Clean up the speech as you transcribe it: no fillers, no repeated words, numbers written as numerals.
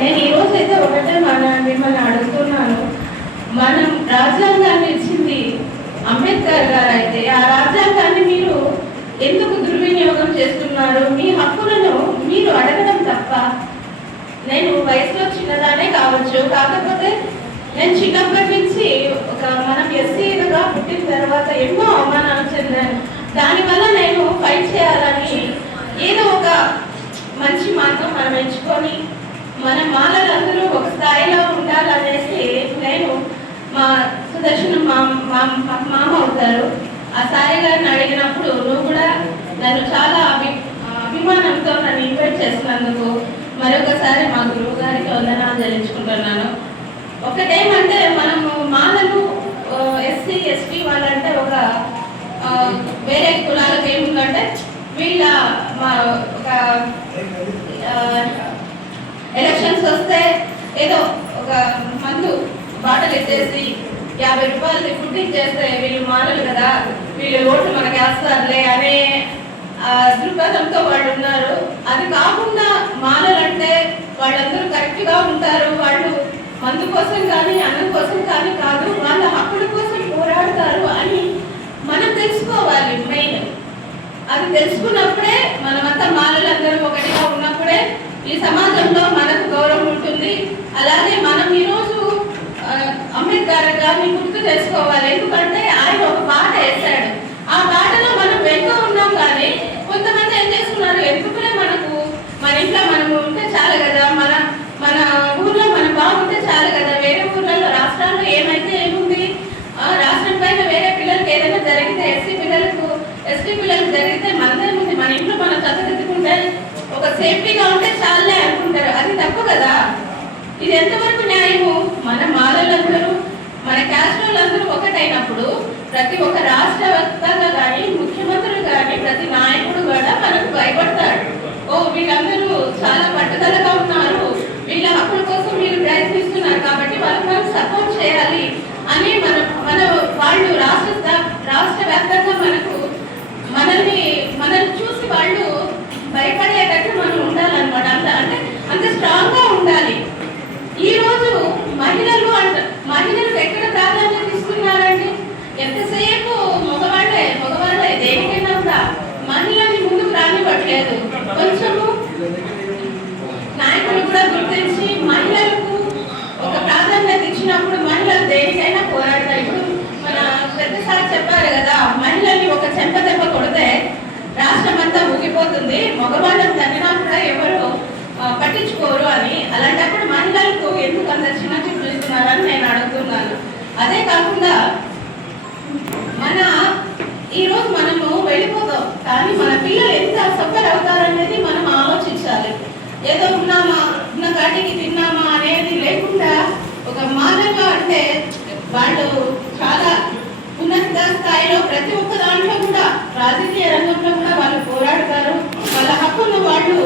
నేను ఈరోజు అయితే ఒకటే మిమ్మల్ని అడుగుతున్నాను. మనం రాజ్యాంగాన్ని ఇచ్చింది అంబేద్కర్ గారు అయితే ఆ రాజ్యాంగాన్ని మీరు ఎందుకు దుర్వినియోగం చేస్తున్నారు? మీ హక్కులను మీరు అడగడం తప్ప. నేను వయసులో చిన్నదానే కావచ్చు, కాకపోతే నేను చిన్నప్పటి నుంచి మనం ఎస్సీగా పుట్టిన తర్వాత ఎన్నో అవమానాలు చెందాను. దానివల్ల నేను ఫైట్ చేయాలని ఏదో ఒక మంచి మార్గం మనం ఎంచుకొని మన మాలలందరూ ఒక స్థాయిలో ఉండాలనేసి నేను మా సుదర్శన్ మామ అవుతారు ఆ సాయి గారిని అడిగినప్పుడు నువ్వు కూడా నన్ను చాలా అభిమానంతో నన్ను ఇన్వైట్ చేసినందుకు మరొకసారి మా గురువు గారికి వందనాలు చెల్లించుకుంటున్నాను. ఒకటేమంటే మనము మాలను ఎస్సీ ఎస్టీ వాళ్ళంటే ఒక వేరే కులాలకు ఏముందంటే వీళ్ళ ఒక ఎలక్షన్స్ వస్తే ఏదో ఒక మందు బాటలు ఎత్తేసి 50 రూపాయలు ఫుడ్ ఇచ్చేస్తే వీళ్ళు మానలు కదా, వీళ్ళు ఓట్లు మనకి వేస్తారులే అనే దృక్పథంతో వాళ్ళు ఉన్నారు. అది కాకుండా మానలంటే వాళ్ళందరూ కరెక్ట్గా ఉంటారు, వాళ్ళు మందు కోసం కానీ అన్నం కోసం కానీ కాదు, వాళ్ళ హక్కుల కోసం పోరాడతారు అని మనం తెలుసుకోవాలి. మెయిన్ అది తెలుసుకున్నప్పుడే మనమంతా మాలలందరూ ఒకటిగా ఉన్నప్పుడే ఈ సమాజంలో మనకు గౌరవం ఉంటుంది. అలాగే మనం ఈరోజు అంబేద్కర్ గారిని గుర్తు చేసుకోవాలి. ఎందుకంటే ఆయన ఒక పాట వేశాడు, ఆ పాటలో మనం వెళ్తూ ఉన్నాం. కానీ కొంతమంది ఏం చేస్తున్నారు, ఎందుకులే మనకు మన ఇంట్లో మనం ఉంటే చాలు కదా, మన ఊర్లో మనం బాగుంటే చాలు కదా, వేరే ఊర్లలో రాష్ట్రాల్లో ఏమైతే ఏముంది, రాష్ట్రం పైన వేరే పిల్లలకి ఏదైనా జరిగితే ఎస్టీ పిల్లలకు జరిగితే మనదేముంది, మన ఇంట్లో మనం చక్కదిద్దుకుంటే ఒక సేఫ్టీగా ఉంటే చాలే అనుకుంటారు. అది తప్పు కదా. ఇది ఎంతవరకు న్యాయము? మన మాలలందరూ మన క్యాస్ట్ వాళ్ళందరూ ఒకటైనప్పుడు ప్రతి ఒక్క రాష్ట్ర వ్యాప్తంగా కానీ ముఖ్యమంత్రులు కానీ ప్రతి నాయకుడు కూడా మనకు భయపడతాడు. ఓ వీళ్ళందరూ చాలా పట్టుదలగా ఉన్నారు, వీళ్ళ హక్కుల కోసం మీరు ప్రయత్నిస్తున్నారు కాబట్టి వాళ్ళకి మనం సపోర్ట్ చేయాలి అని మన వాళ్ళు రాష్ట్ర వ్యాప్తంగా మనల్ని చూసి వాళ్ళు భయపడేటట్టు మనం ఉండాలన్నమాట. అంత స్ట్రాంగ్ గా ఉండాలి. ఈ రోజు మహిళలకు ఎక్కడ ప్రాధాన్యత ఇస్తున్నారండి? ఎంతసేపు మగవాళ్ళే దేనికైనా కూడా మహిళని ముందుకు రానివ్వట్లేదు. కొంచెము నాయకులు కూడా గుర్తించి మహిళలకు ఒక ప్రాధాన్యత ఇచ్చినప్పుడు మహిళలు దేనికైనా పోరాడతారు. ఇప్పుడు మన పెద్దసారి చెప్పారు కదా, మహిళల్ని ఒక చెంపదెబ్బ కొడితే రాష్ట్రం అంతా ఊగిపోతుంది, మగవాళ్ళని తగ్గినా కూడా ఎవరు పట్టించుకోరు అని. అలాంటప్పుడు మహిళలకు ఎందుకు అంత చిన్న చూపులు ఇస్తున్నారని నేను అడుగుతున్నాను. అదే కాకుండా ఈరోజు మనము వెళ్ళిపోతాం, కానీ మన పిల్లలు ఎంత సఫర్ అవుతారనేది మనం ఆలోచించాలి. ఏదో ఉన్న కాటికి తిన్నామా అనేది లేకుండా ఒక మానవ అంటే వాళ్ళు చాలా ఉన్నత స్థాయిలో ప్రతి ఒక్క దాంట్లో కూడా రాజకీయ రంగంలో కూడా వాళ్ళు పోరాడతారు. వాళ్ళ హక్కులు వాళ్ళు